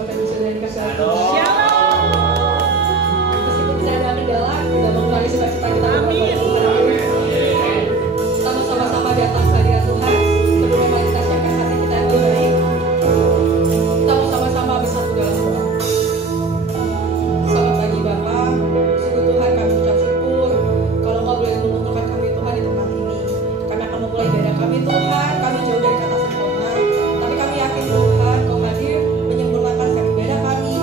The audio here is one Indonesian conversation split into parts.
Bapak Ibu Saudara dikasih oleh Tuhan. Meskipun tidak ada kendala, tidak mengurangi sukacita kita berbuat Tuhan. Kita mau sama-sama datang ke hadirat Tuhan. Sebelum kita siapkan hati kita yang terbaik, kita mau sama-sama bersatu dalam doa. Selamat pagi Bapak, sungguh Tuhan kami ucap syukur kalau Engkau boleh mengumpulkan kami Tuhan di tempat ini. Kami akan memulai ibadah kami Tuhan, kami jauh dari kata sempurna, tapi kami yakin Tuhan Kau hadir menyempurnakan setiap ibadah kami.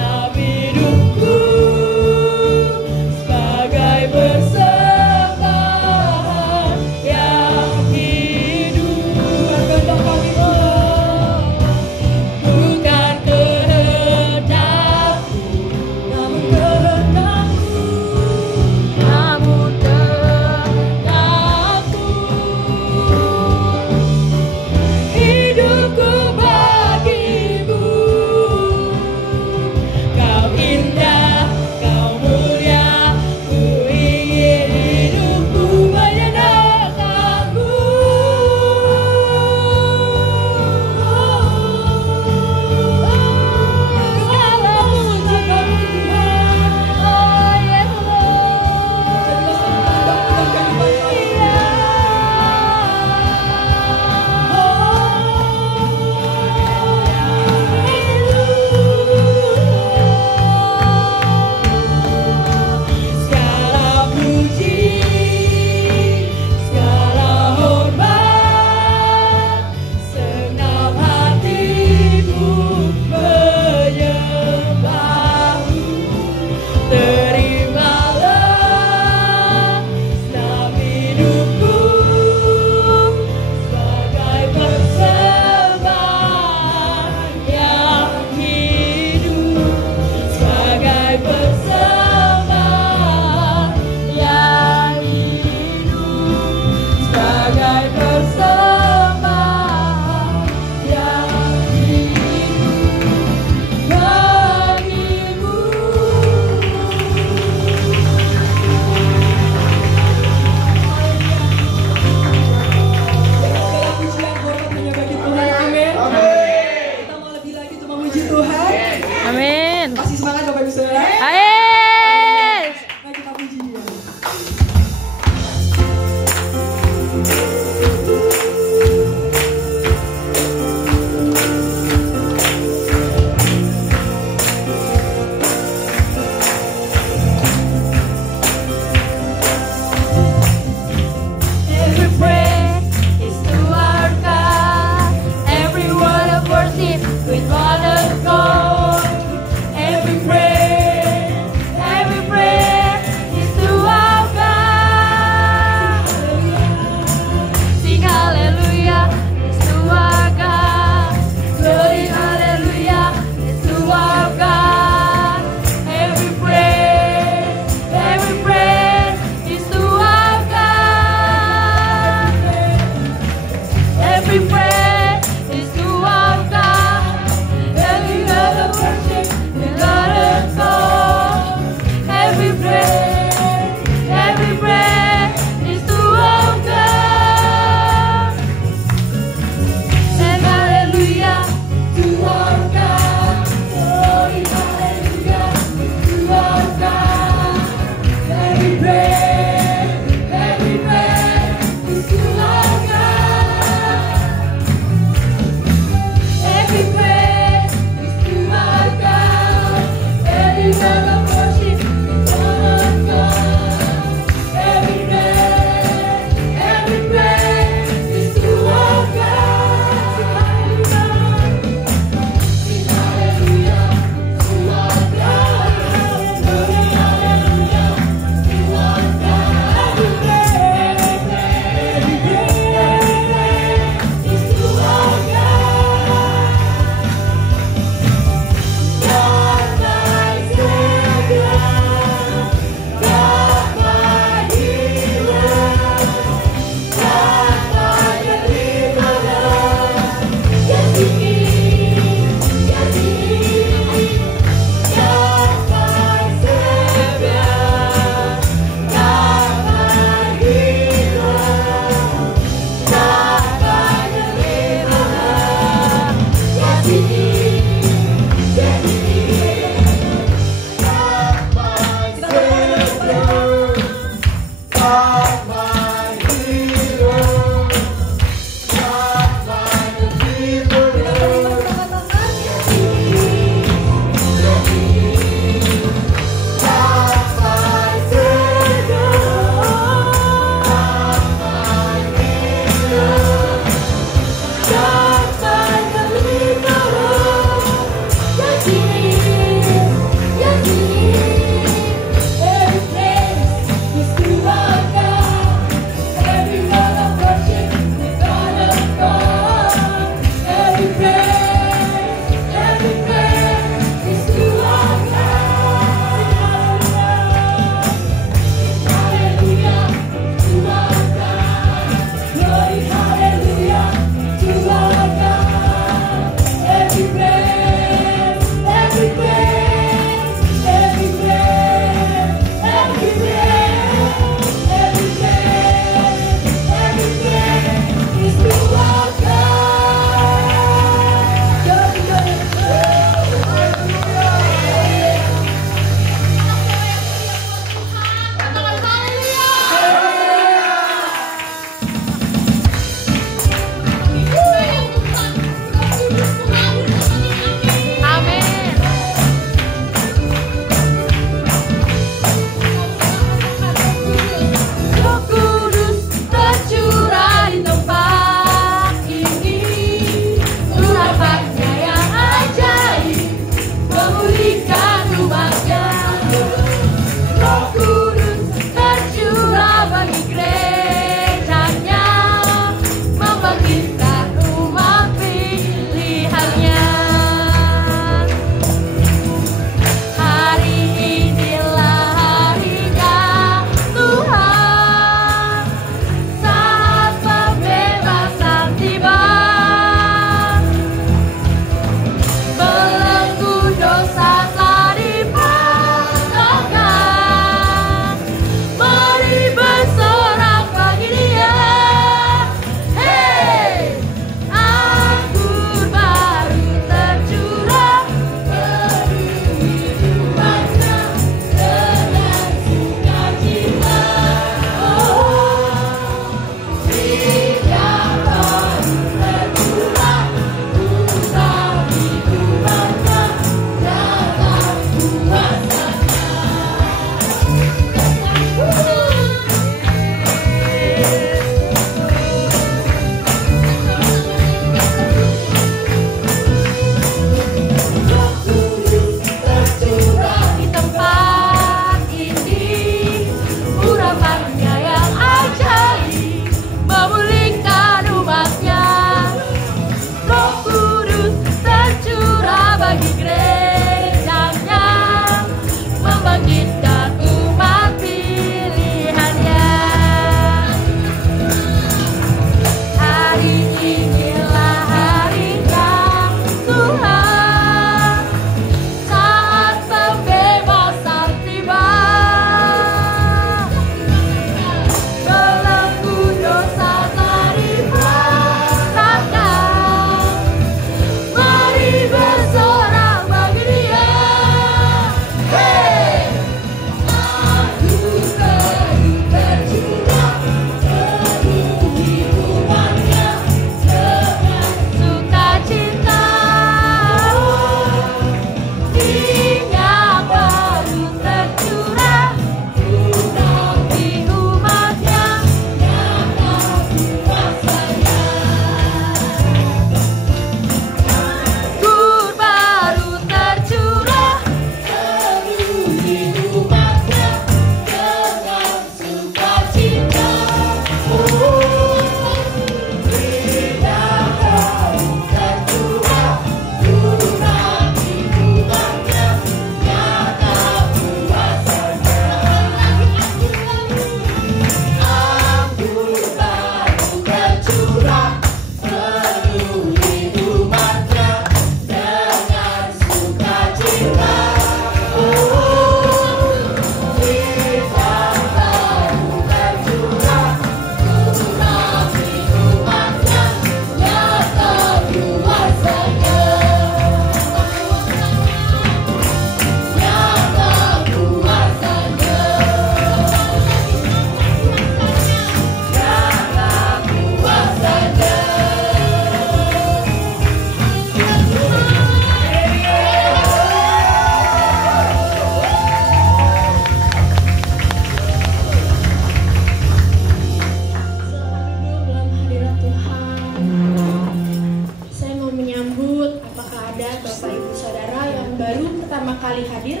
yang baru pertama kali hadir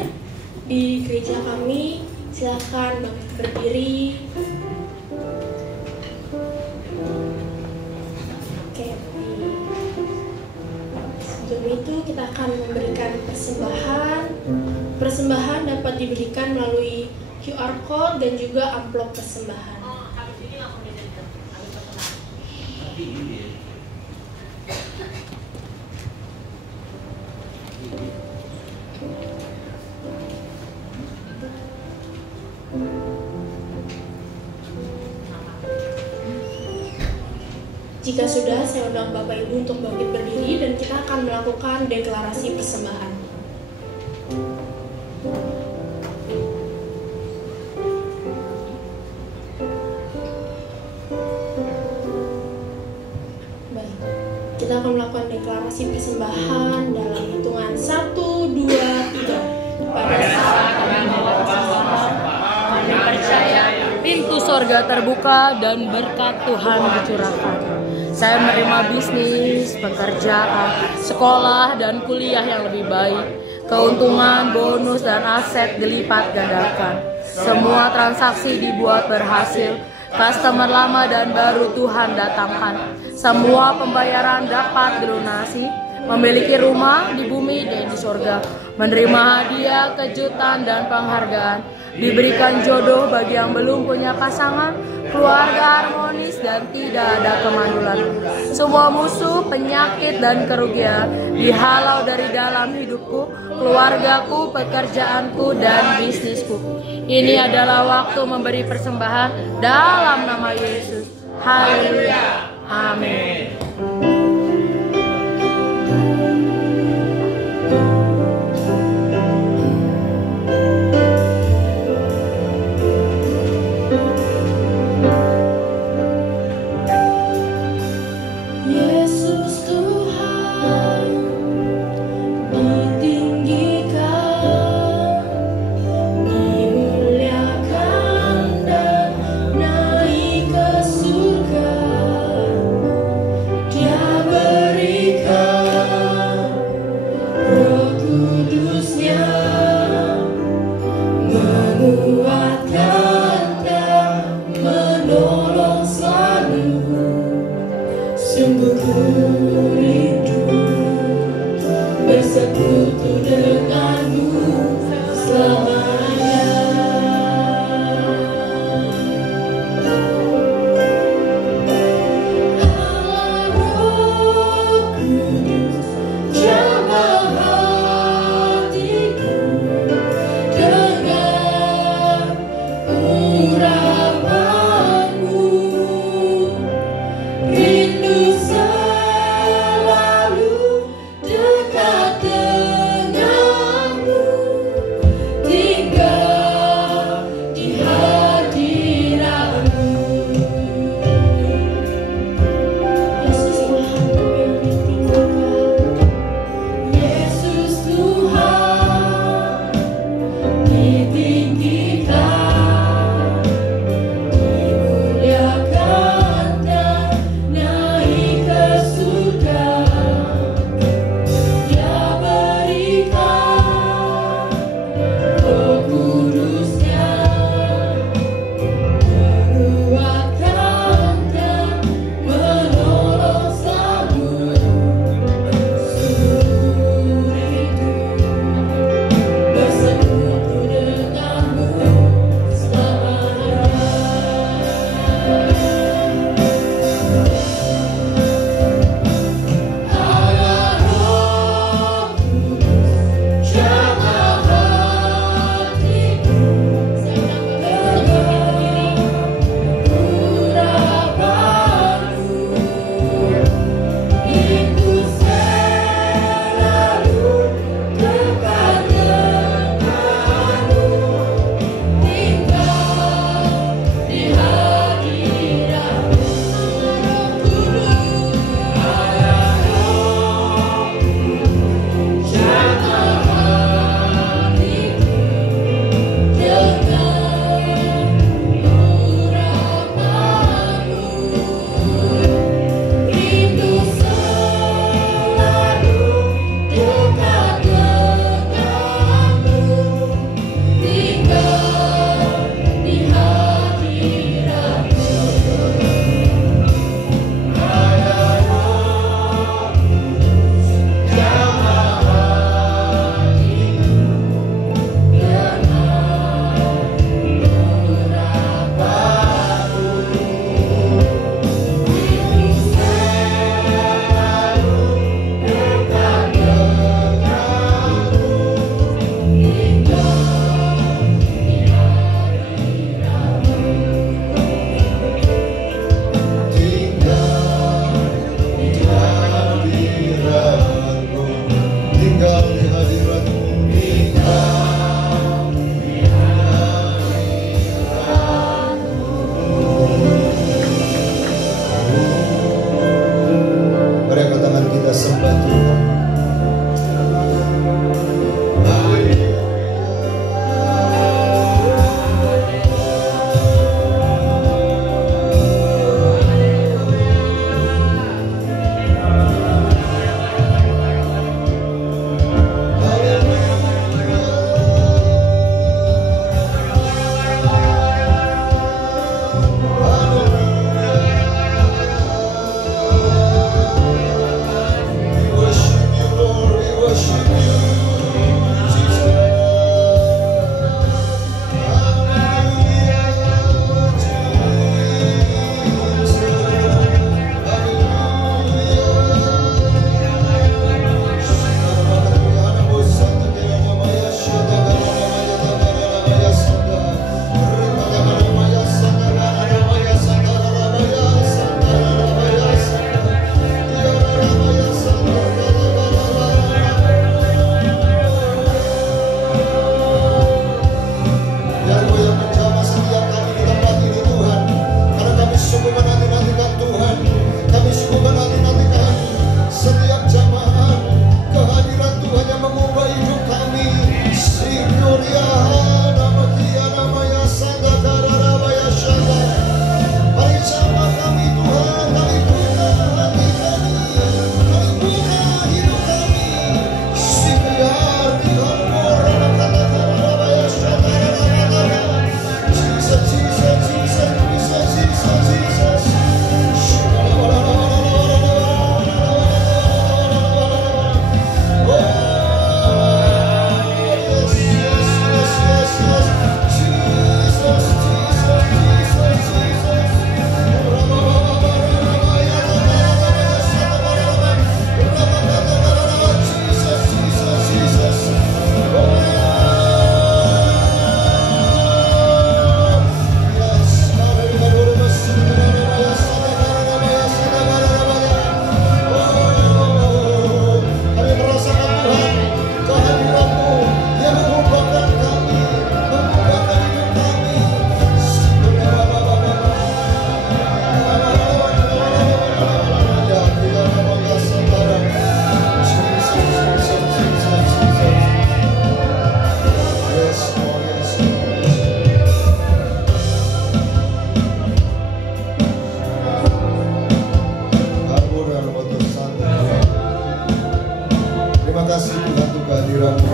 di gereja kami, silakan berdiri. Oke, sebelum itu kita akan memberikan persembahan. Persembahan dapat diberikan melalui QR code dan juga amplop persembahan. Jika sudah, saya undang Bapak Ibu untuk bangkit berdiri dan kita akan melakukan deklarasi persembahan. Baik, kita akan melakukan deklarasi persembahan dalam hitungan 1, 2, 3. Pada saat kami percaya, pintu sorga terbuka dan berkat Tuhan dicurahkan. Saya menerima bisnis, pekerjaan, sekolah, dan kuliah yang lebih baik. Keuntungan, bonus, dan aset dilipat gandakan. Semua transaksi dibuat berhasil. Customer lama dan baru Tuhan datangkan. Semua pembayaran dapat dilunasi. Memiliki rumah di bumi dan di surga. Menerima hadiah, kejutan, dan penghargaan. Diberikan jodoh bagi yang belum punya pasangan, keluarga harmonis, dan tidak ada kemandulan. Semua musuh, penyakit, dan kerugian dihalau dari dalam hidupku, keluargaku, pekerjaanku, dan bisnisku. Ini adalah waktu memberi persembahan dalam nama Yesus. Haleluya. Amin. Dia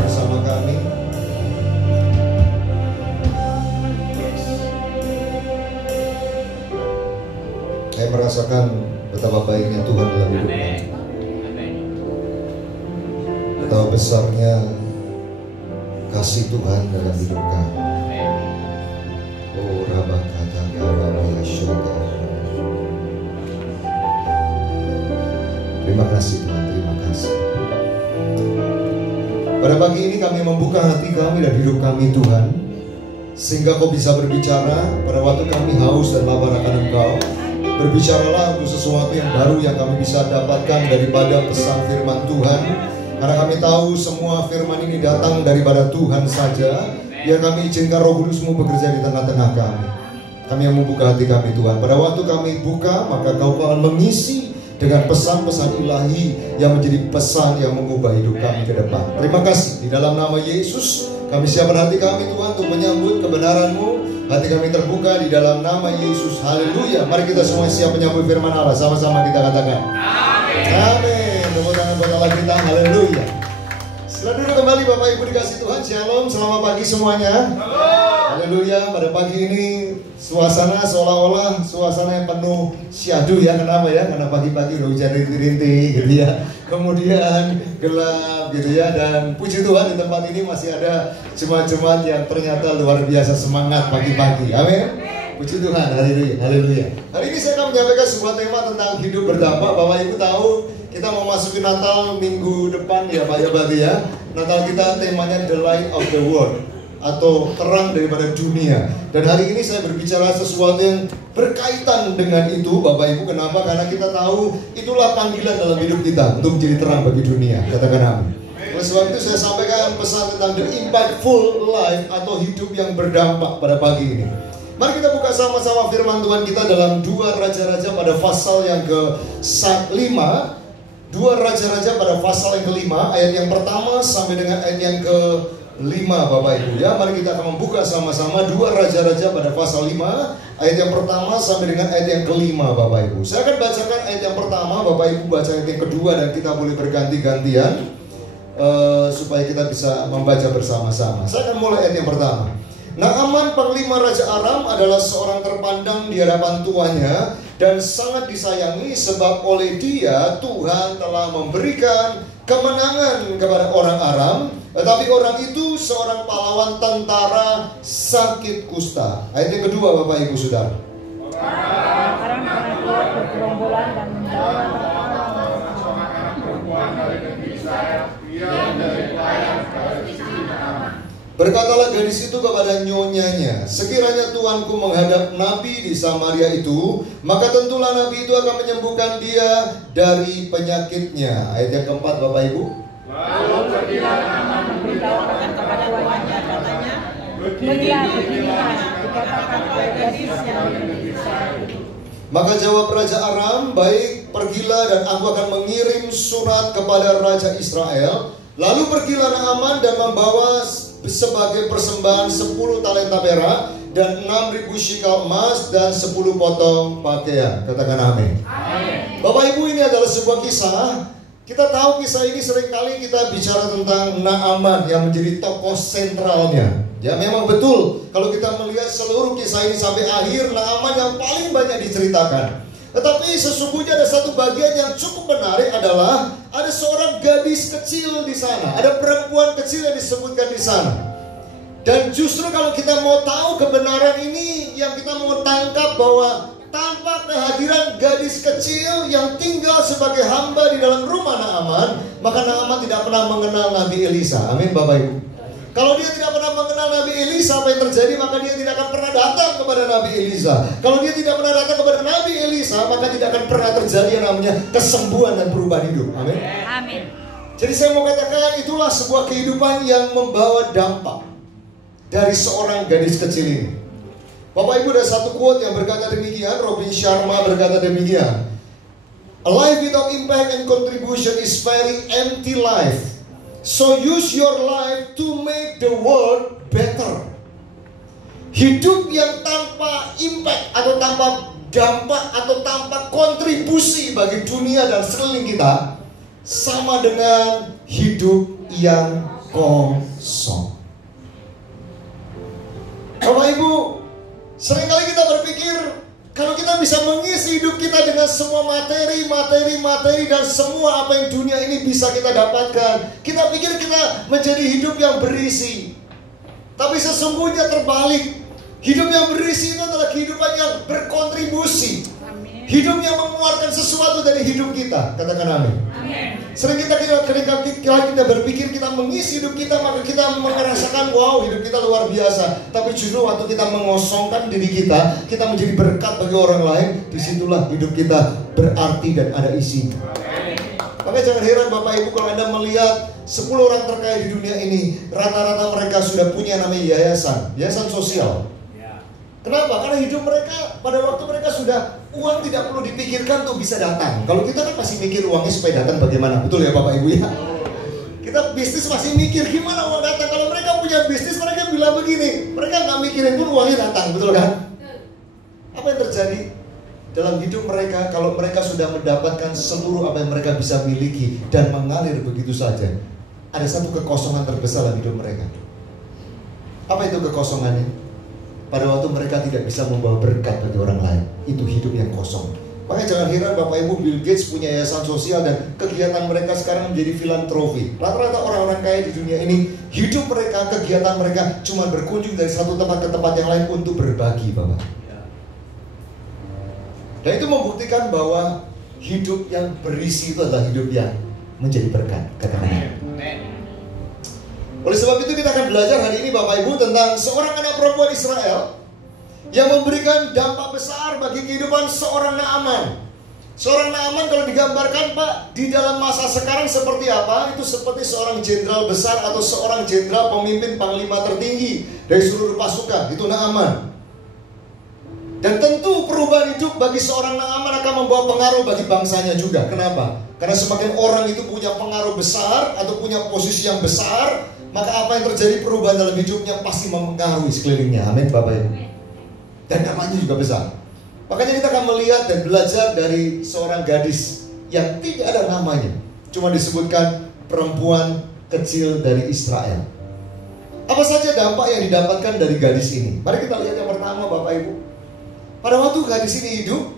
bersama kami. Saya merasakan betapa baiknya Tuhan dalam hidup kami. Betapa besarnya kasih Tuhan dalam hidup kami. Oh, Rabakata Garabaya Syurga. Terima kasih Tuhan, terima kasih. Pada pagi ini kami membuka hati kami dan hidup kami Tuhan, sehingga Kau bisa berbicara pada waktu kami haus dan lapar akan Engkau. Berbicaralah untuk sesuatu yang baru yang kami bisa dapatkan daripada pesan firman Tuhan. Karena kami tahu semua firman ini datang daripada Tuhan saja. Biar kami izinkan Roh Kudus-Mu bekerja di tengah-tengah kami. Kami yang membuka hati kami Tuhan. Pada waktu kami buka, maka Kau akan mengisi dengan pesan-pesan ilahi yang menjadi pesan yang mengubah hidup kami ke depan. Terima kasih. Di dalam nama Yesus, kami siapkan hati kami Tuhan untuk menyambut kebenaran-Mu. Hati kami terbuka di dalam nama Yesus. Haleluya. Mari kita semua siap menyambut firman Allah. Sama-sama kita katakan amin. Amin. Tepuk tangan buat Allah kita. Haleluya. Selamat duduk kembali Bapak Ibu dikasih Tuhan. Shalom. Selamat pagi semuanya. Haleluya. Pada pagi ini suasana seolah-olah suasana yang penuh syahdu ya. Kenapa ya? Karena pagi-pagi udah hujan rintik-rintik gitu ya. Kemudian gelap gitu ya. Dan puji Tuhan di tempat ini masih ada jemaat-jemaat yang ternyata luar biasa semangat pagi-pagi. Amin. Puji Tuhan. Haleluya. Haleluya. Hari ini saya akan menyampaikan sebuah tema tentang hidup berdampak. Bapak Ibu tahu kita mau masuki Natal minggu depan ya Pak ya berarti ya. Natal kita temanya The Light of the World, atau terang daripada dunia. Dan hari ini saya berbicara sesuatu yang berkaitan dengan itu Bapak Ibu. Kenapa? Karena kita tahu itulah panggilan dalam hidup kita untuk menjadi terang bagi dunia. Katakan amin. Oleh sebab itu saya sampaikan pesan tentang the impactful life, atau hidup yang berdampak pada pagi ini. Mari kita buka sama-sama firman Tuhan kita dalam 2 Raja-Raja pada pasal yang ke-5. 2 Raja-Raja pada pasal yang ke-5, ayat yang pertama sampai dengan ayat yang ke-5 Bapak Ibu ya. Mari kita akan membuka sama-sama 2 Raja-Raja pada pasal 5, ayat yang pertama sampai dengan ayat yang ke-5 Bapak Ibu. Saya akan bacakan ayat yang pertama, Bapak Ibu baca ayat yang kedua, dan kita boleh berganti-gantian supaya kita bisa membaca bersama-sama. Saya akan mulai ayat yang pertama. Naaman panglima Raja Aram adalah seorang terpandang di hadapan tuannya dan sangat disayangi, sebab oleh dia Tuhan telah memberikan kemenangan kepada orang Aram. Tetapi orang itu seorang pahlawan tentara sakit kusta. Ayat yang kedua Bapak Ibu Saudara. Aram pernah keluar bergerombolan dan membawa perempuan dari negeri Israel yang dari pelayan Filistin. Berkatalah gadis itu kepada nyonyanya, sekiranya Tuanku menghadap nabi di Samaria itu, maka tentulah nabi itu akan menyembuhkan dia dari penyakitnya. Ayat yang keempat Bapak Ibu. Lalu pergilah Naaman memberitahukan kepada tuannya, katanya, beginilah dikatakan oleh gadis yang dari negeri Israel itu. Maka jawab Raja Aram, baik, pergilah dan aku akan mengirim surat kepada Raja Israel. Lalu pergilah Naaman dan membawa sebagai persembahan 10 talenta perak dan 6.000 shikal emas dan 10 potong pakaian. Katakan amin. Amin. Bapak Ibu, ini adalah sebuah kisah. Kita tahu kisah ini seringkali kita bicara tentang Naaman yang menjadi tokoh sentralnya. Ya memang betul, kalau kita melihat seluruh kisah ini sampai akhir, Naaman yang paling banyak diceritakan. Tetapi sesungguhnya ada satu bagian yang cukup menarik, adalah ada seorang gadis kecil di sana, ada perempuan kecil yang disebutkan di sana. Dan justru kalau kita mau tahu kebenaran ini, yang kita mau tangkap bahwa tanpa kehadiran gadis kecil yang tinggal sebagai hamba di dalam rumah Naaman, maka Naaman tidak pernah mengenal Nabi Elisa. Amin Bapak Ibu. Kalau dia tidak pernah mengenal Nabi Elisa, apa yang terjadi? Maka dia tidak akan pernah datang kepada Nabi Elisa. Kalau dia tidak pernah datang kepada Nabi Elisa, maka tidak akan pernah terjadi yang namanya kesembuhan dan perubahan hidup. Amin. Amin. Jadi saya mau katakan, itulah sebuah kehidupan yang membawa dampak dari seorang gadis kecil ini. Bapak Ibu, ada satu quote yang berkata demikian. Robin Sharma berkata demikian. A life without impact and contribution is very empty life. So use your life to make the world better. Hidup yang tanpa impact atau tanpa dampak atau tanpa kontribusi bagi dunia dan sekeliling kita sama dengan hidup yang kosong. Bapak Ibu, seringkali kita berpikir kalau kita bisa mengisi hidup kita dengan semua materi dan semua apa yang dunia ini bisa kita dapatkan, kita pikir kita menjadi hidup yang berisi. Tapi sesungguhnya terbalik. Hidup yang berisi itu adalah kehidupan yang berkontribusi. Hidup yang mengeluarkan sesuatu dari hidup kita. Katakan amin. Sering ketika kita berpikir kita mengisi hidup kita, maka kita merasakan wow, hidup kita luar biasa. Tapi justru waktu kita mengosongkan diri kita menjadi berkat bagi orang lain. Disitulah hidup kita berarti dan ada isinya. Makanya jangan heran Bapak Ibu kalau Anda melihat 10 orang terkaya di dunia ini, rata-rata mereka sudah punya namanya yayasan sosial. Kenapa? Karena hidup mereka, pada waktu mereka sudah, uang tidak perlu dipikirkan tuh bisa datang. Kalau kita kan masih mikir uangnya supaya datang bagaimana. Betul ya Bapak Ibu ya? Kita bisnis masih mikir gimana uang datang. Kalau mereka punya bisnis, mereka bilang begini, mereka nggak mikirin pun uangnya datang. Betul kan? Apa yang terjadi dalam hidup mereka kalau mereka sudah mendapatkan seluruh apa yang mereka bisa miliki dan mengalir begitu saja? Ada satu kekosongan terbesar dalam hidup mereka. Apa itu kekosongannya? Pada waktu mereka tidak bisa membawa berkat bagi orang lain. Itu hidup yang kosong. Makanya jangan heran Bapak Ibu, Bill Gates punya yayasan sosial dan kegiatan mereka sekarang menjadi filantropi. Rata-rata orang-orang kaya di dunia ini, hidup mereka, kegiatan mereka cuma berkunjung dari satu tempat ke tempat yang lain untuk berbagi, Bapak. Dan itu membuktikan bahwa hidup yang berisi itu adalah hidup yang menjadi berkat. Katakan amin. Oleh sebab itu kita akan belajar hari ini Bapak Ibu tentang seorang anak perempuan Israel yang memberikan dampak besar bagi kehidupan seorang Naaman. Seorang Naaman kalau digambarkan Pak di dalam masa sekarang seperti apa? Itu seperti seorang jenderal besar atau seorang jenderal pemimpin panglima tertinggi dari seluruh pasukan. Itu Naaman. Dan tentu perubahan hidup bagi seorang Naaman akan membawa pengaruh bagi bangsanya juga. Kenapa? Karena semakin orang itu punya pengaruh besar atau punya posisi yang besar, maka apa yang terjadi perubahan dalam hidupnya pasti mempengaruhi sekelilingnya. Amin Bapak Ibu. Dan namanya juga besar. Makanya kita akan melihat dan belajar dari seorang gadis yang tidak ada namanya, cuma disebutkan perempuan kecil dari Israel. Apa saja dampak yang didapatkan dari gadis ini? Mari kita lihat yang pertama Bapak Ibu. Pada waktu gadis ini hidup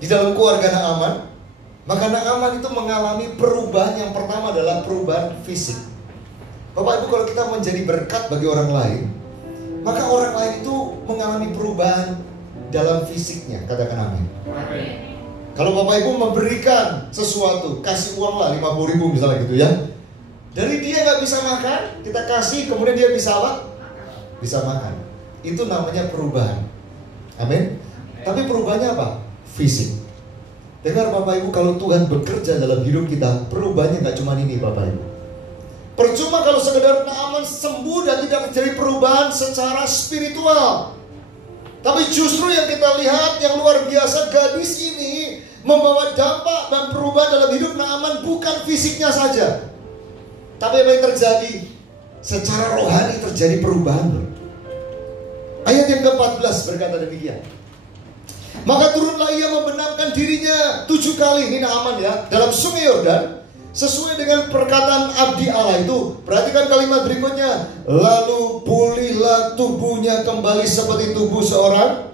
di dalam keluarga Naaman, maka Naaman itu mengalami perubahan. Yang pertama adalah perubahan fisik. Bapak Ibu, kalau kita menjadi berkat bagi orang lain, maka orang lain itu mengalami perubahan dalam fisiknya. Katakan amin. Kalau Bapak Ibu memberikan sesuatu, kasih uang lah 50.000 misalnya gitu ya, dari dia gak bisa makan, kita kasih, kemudian dia bisa apa? Bisa makan. Itu namanya perubahan. Amin. Tapi perubahannya apa? Fisik. Dengar Bapak Ibu, kalau Tuhan bekerja dalam hidup kita, perubahannya gak cuma ini Bapak Ibu. Percuma kalau sekedar Naaman sembuh dan tidak terjadi perubahan secara spiritual. Tapi justru yang kita lihat yang luar biasa, gadis ini membawa dampak dan perubahan dalam hidup Naaman bukan fisiknya saja. Tapi apa yang terjadi? Secara rohani terjadi perubahan. Ayat yang ke-14 berkata demikian. Maka turunlah ia membenamkan dirinya 7 kali, ini Naaman ya, dalam sungai Yordan, sesuai dengan perkataan abdi Allah itu. Perhatikan kalimat berikutnya. Lalu pulihlah tubuhnya kembali seperti tubuh seorang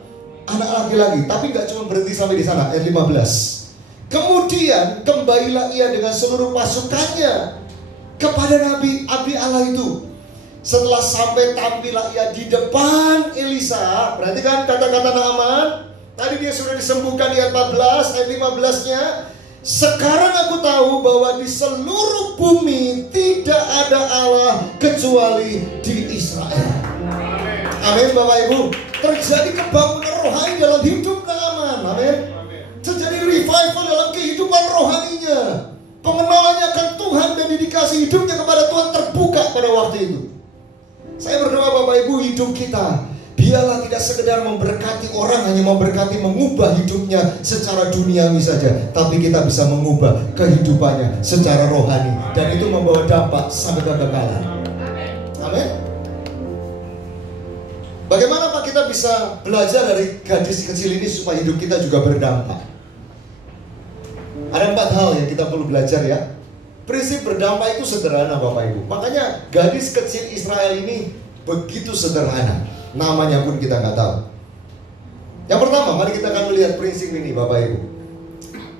anak laki-laki. Tapi gak cuma berhenti sampai di sana. Ayat 15. Kemudian kembalilah ia dengan seluruh pasukannya kepada Nabi abdi Allah itu. Setelah sampai tampillah ia di depan Elisa. Perhatikan kata-kata Naaman. Tadi dia sudah disembuhkan di ayat 14. Ayat 15-nya. Sekarang aku tahu bahwa di seluruh bumi tidak ada Allah kecuali di Israel. Amin Bapak Ibu. Terjadi kebangunan rohani dalam hidup Naaman. Amin. Terjadi revival dalam kehidupan rohaninya. Pengenalannya akan Tuhan dan dedikasi hidupnya kepada Tuhan terbuka pada waktu itu. Saya berdoa Bapak Ibu, hidup kita biarlah tidak sekedar memberkati orang, hanya memberkati mengubah hidupnya secara duniawi saja, tapi kita bisa mengubah kehidupannya secara rohani, dan itu membawa dampak sampai kekekalan. Amin. Bagaimana Pak kita bisa belajar dari gadis kecil ini supaya hidup kita juga berdampak? Ada 4 hal yang kita perlu belajar ya. Prinsip berdamai itu sederhana Bapak Ibu. Makanya gadis kecil Israel ini begitu sederhana. Namanya pun kita nggak tahu. Yang pertama, mari kita akan melihat prinsip ini Bapak Ibu.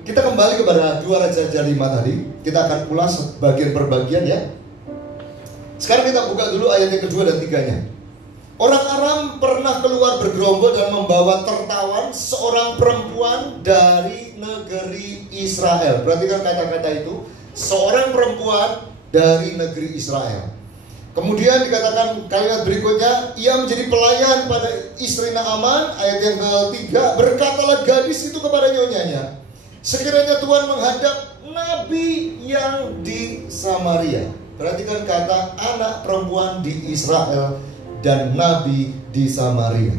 Kita kembali kepada 2 Raja-Raja 5 tadi. Kita akan ulas bagian per bagian ya. Sekarang kita buka dulu ayat yang kedua dan tiganya. Orang Aram pernah keluar bergerombol dan membawa tertawan seorang perempuan dari negeri Israel. Perhatikan kata-kata itu. Seorang perempuan dari negeri Israel. Kemudian dikatakan kalimat berikutnya, ia menjadi pelayan pada istri Naaman. Ayat yang ketiga, berkatalah gadis itu kepada nyonyanya, sekiranya Tuhan menghadap nabi yang di Samaria. Perhatikan kata anak perempuan di Israel dan nabi di Samaria.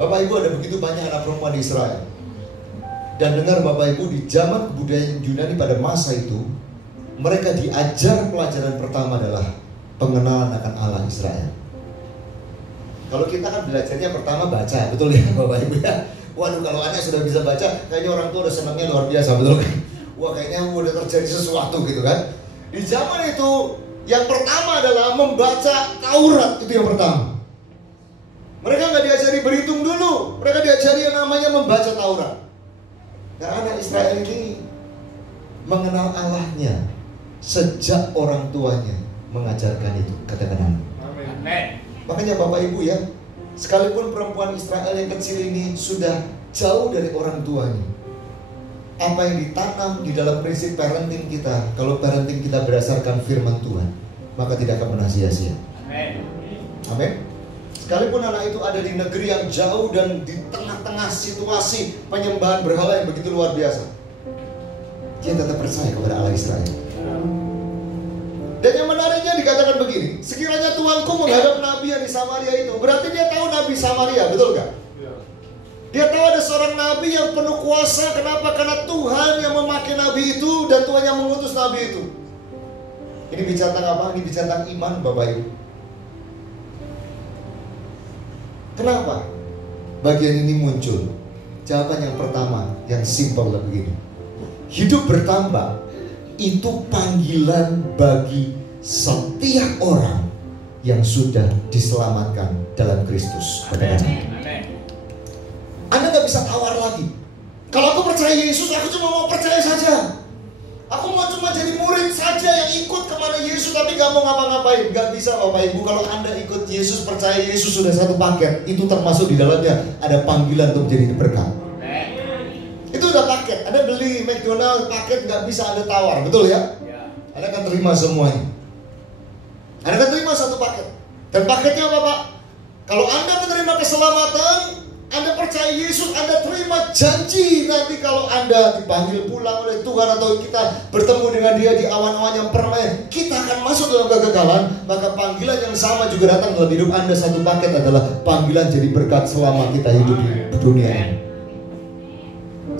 Bapak Ibu, ada begitu banyak anak perempuan di Israel. Dan dengar Bapak Ibu, di zaman kebudayaan Yunani pada masa itu, mereka diajar pelajaran pertama adalah pengenalan akan Allah Israel. Kalau kita kan belajarnya pertama baca, betul ya Bapak Ibu ya. Waduh, kalau anak sudah bisa baca, kayaknya orang tua udah senangnya luar biasa, betul kan? Wah, kayaknya udah terjadi sesuatu gitu kan. Di zaman itu, yang pertama adalah membaca Taurat, itu yang pertama. Mereka nggak diajari berhitung dulu, mereka diajari yang namanya membaca Taurat. Nah, anak Israel ini mengenal Allahnya sejak orang tuanya mengajarkan itu. Katakan amin. Makanya Bapak Ibu ya, sekalipun perempuan Israel yang kecil ini sudah jauh dari orang tuanya, apa yang ditanam di dalam prinsip parenting kita, kalau parenting kita berdasarkan firman Tuhan, maka tidak akan pernah sia-sia. Amin. Sekalipun anak itu ada di negeri yang jauh dan di tengah-tengah situasi penyembahan berhala yang begitu luar biasa, dia tetap percaya kepada Allah Israel. Dan yang menariknya dikatakan begini, sekiranya Tuanku menghadap nabi yang di Samaria itu, berarti dia tahu nabi Samaria, betul gak? Dia tahu ada seorang nabi yang penuh kuasa. Kenapa? Karena Tuhan yang memakai nabi itu dan Tuhan yang mengutus nabi itu. Ini bicara tentang apa? Ini bicara tentang iman Bapak Ibu. Kenapa bagian ini muncul? Jawaban yang pertama, yang simpel begini. Hidup bertambah itu panggilan bagi setiap orang yang sudah diselamatkan dalam Kristus. Anda gak bisa tawar lagi. Kalau aku percaya Yesus, aku cuma mau percaya saja. Aku mau cuma jadi murid saja yang ikut kemana Yesus, tapi gak mau ngapa-ngapain. Gak bisa Bapak Ibu. Kalau Anda ikut Yesus, percaya Yesus sudah satu paket. Itu termasuk di dalamnya ada panggilan untuk menjadi berkat. Itu udah paket. Anda beli McDonald paket, gak bisa Anda tawar, betul ya? Anda akan terima semuanya. Anda akan terima satu paket. Dan paketnya apa Pak? Kalau Anda menerima keselamatan, Anda percaya Yesus, Anda terima janji nanti kalau Anda dipanggil pulang oleh Tuhan atau kita bertemu dengan Dia di awan-awan yang permanen, kita akan masuk dalam kekekalan. Maka panggilan yang sama juga datang dalam hidup Anda. Satu paket adalah panggilan jadi berkat selama kita hidup di dunia ini.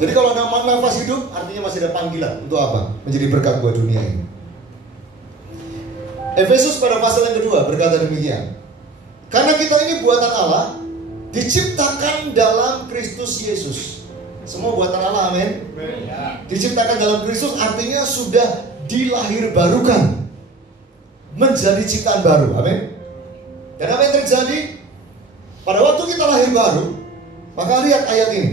Jadi kalau Anda nafas hidup, artinya masih ada panggilan. Untuk apa? Menjadi berkat buat dunia ini. Efesus pada pasal yang kedua berkata demikian, karena kita ini buatan Allah, diciptakan dalam Kristus Yesus. Semua buatan Allah, amin. Diciptakan dalam Kristus artinya sudah dilahirbarukan, menjadi ciptaan baru, amin. Dan apa yang terjadi? Pada waktu kita lahir baru, maka lihat ayat ini.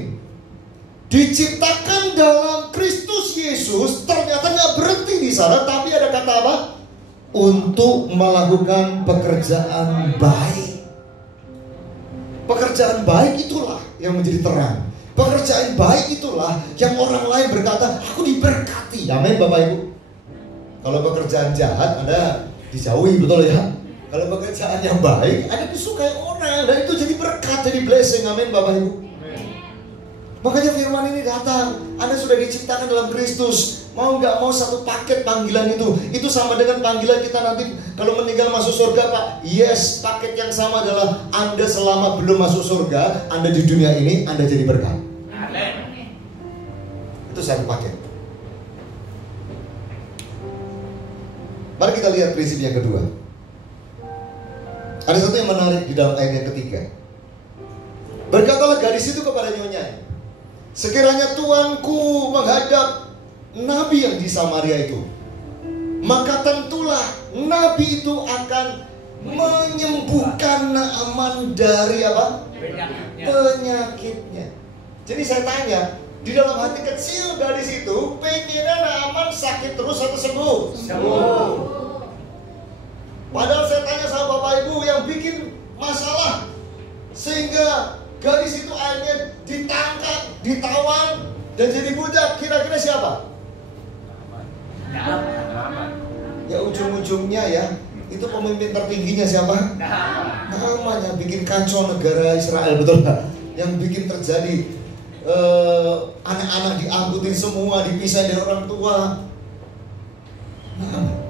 Diciptakan dalam Kristus Yesus, ternyata gak berhenti di sana, tapi ada kata apa? Untuk melakukan pekerjaan baik. Pekerjaan baik itulah yang menjadi terang. Pekerjaan baik itulah yang orang lain berkata, aku diberkati. Amin Bapak Ibu. Kalau pekerjaan jahat Anda dijauhi, betul ya. Kalau pekerjaan yang baik Anda disukai orang, dan itu jadi berkat, jadi blessing. Amin Bapak Ibu. Makanya firman ini datang. Anda sudah diciptakan dalam Kristus. Mau gak mau satu paket panggilan itu sama dengan panggilan kita nanti kalau meninggal masuk surga Pak. Yes, paket yang sama adalah Anda selama belum masuk surga, Anda di dunia ini, Anda jadi berkat. Amin. Itu satu paket. Mari kita lihat prinsip yang kedua. Ada satu yang menarik di dalam ayat yang ketiga. Berkatalah gadis itu kepada nyonyanya, sekiranya Tuanku menghadap nabi yang di Samaria itu. maka tentulah nabi itu akan menyembuhkan Naaman dari apa? Penyakitnya. Jadi saya tanya, di dalam hati kecil gadis itu pengennya Naaman sakit terus atau sembuh? Sembuh. Padahal saya tanya sama Bapak Ibu yang bikin masalah sehingga gadis itu akhirnya ditangkap, ditawan, dan jadi budak. Kira-kira siapa? Ya ujung-ujungnya ya, itu pemimpin tertingginya siapa? Naaman yang bikin kacau negara Israel, betul nggak? Yang bikin terjadi anak-anak diangkutin semua, dipisah dari orang tua. Naaman.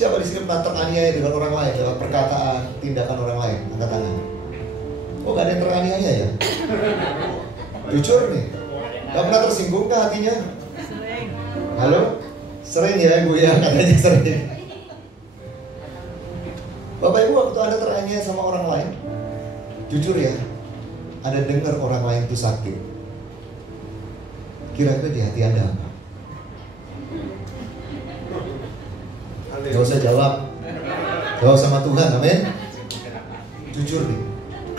Siapa di sini pernah teraniaya dengan orang lain lewat perkataan, tindakan orang lain? Angkat tangan. Oh, gak ada yang teraniaya ya? Jujur nih, gak pernah tersinggung kah hatinya? Sering. Halo? Sering ya Ibu ya, katanya sering. Bapak Ibu, waktu Anda teraniaya sama orang lain, jujur ya, Anda dengar orang lain itu sakit, kira-kira di hati Anda apa? Gak usah jawab, gak usah sama Tuhan, amin. Jujur nih,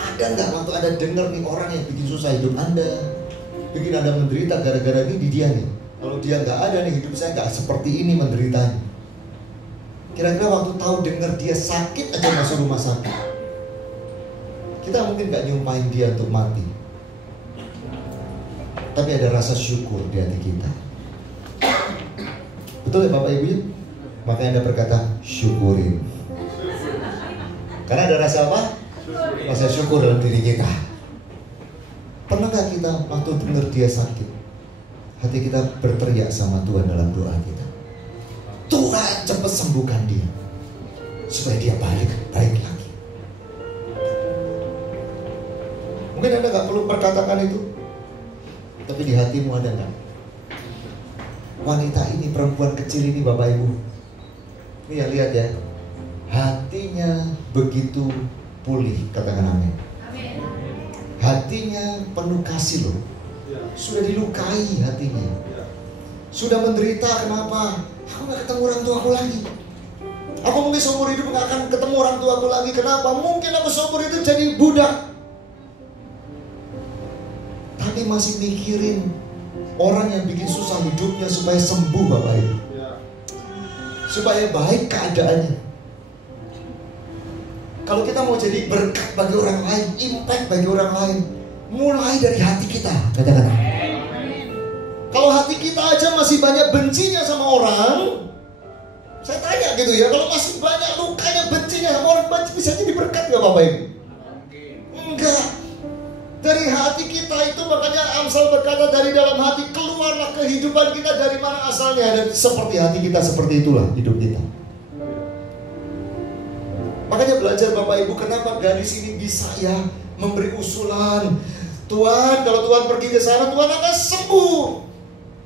ada nggak waktu Anda dengar nih orang yang bikin susah hidup Anda, bikin Anda menderita gara-gara ini di dia nih. Kalau dia nggak ada nih, hidup saya nggak seperti ini menderitanya. Kira-kira waktu tahu dengar dia sakit aja masuk rumah sakit, kita mungkin nggak nyumpahin dia untuk mati, tapi ada rasa syukur di hati kita. Betul ya Bapak Ibu ya? Makanya Anda berkata syukurin, karena ada rasa apa? Rasa syukur dalam diri kita. Pernah gak kita waktu dengar dia sakit, hati kita berteriak sama Tuhan dalam doa kita, Tuhan cepat sembuhkan dia supaya dia baik lagi. Mungkin Anda gak perlu perkatakan itu, tapi di hatimu ada gak? Wanita ini, perempuan kecil ini Bapak Ibu, ini yang lihat ya, hatinya begitu pulih, katakan amin. Hatinya penuh kasih loh. Sudah dilukai hatinya, sudah menderita. Kenapa? Aku gak ketemu orang tua aku lagi. Aku mungkin seumur hidup gak akan ketemu orang tua aku lagi. Kenapa? Mungkin aku seumur hidup jadi budak, tapi masih mikirin orang yang bikin susah hidupnya supaya sembuh Bapak Ibu, supaya baik keadaannya. Kalau kita mau jadi berkat bagi orang lain, impact bagi orang lain, mulai dari hati kita, katakan. Kalau hati kita aja masih banyak bencinya sama orang, saya tanya gitu ya, kalau masih banyak lukanya, bencinya sama orang, bisa jadi berkat gak Bapak Ibu? Enggak. Dari hati kita itu, makanya Amsal berkata dari dalam hati keluarlah kehidupan kita. Dari mana asalnya? Dan seperti hati kita, seperti itulah hidup kita. Makanya belajar Bapak Ibu, kenapa gadis ini bisa ya memberi usulan, Tuhan kalau Tuhan pergi ke sana Tuhan akan sembuh.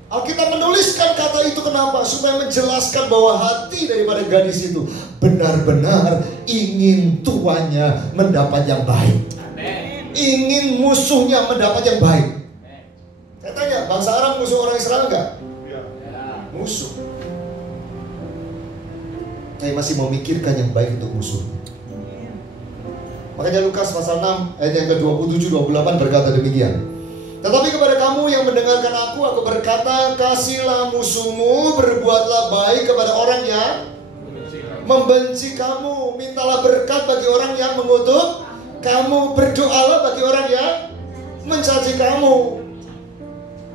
Alkitab menuliskan kata itu kenapa? Supaya menjelaskan bahwa hati daripada gadis itu benar-benar ingin tuannya mendapat yang baik, ingin musuhnya mendapat yang baik. Saya tanya, bangsa Arab musuh orang Israel enggak? Musuh. Saya masih memikirkan yang baik untuk musuh. Makanya Lukas pasal 6 ayat yang ke-27-28 berkata demikian. Tetapi kepada kamu yang mendengarkan aku berkata, kasihilah musuhmu, berbuatlah baik kepada orang yang membenci kamu, mintalah berkat bagi orang yang mengutuk kamu, berdoalah bagi orang yang mencaci kamu.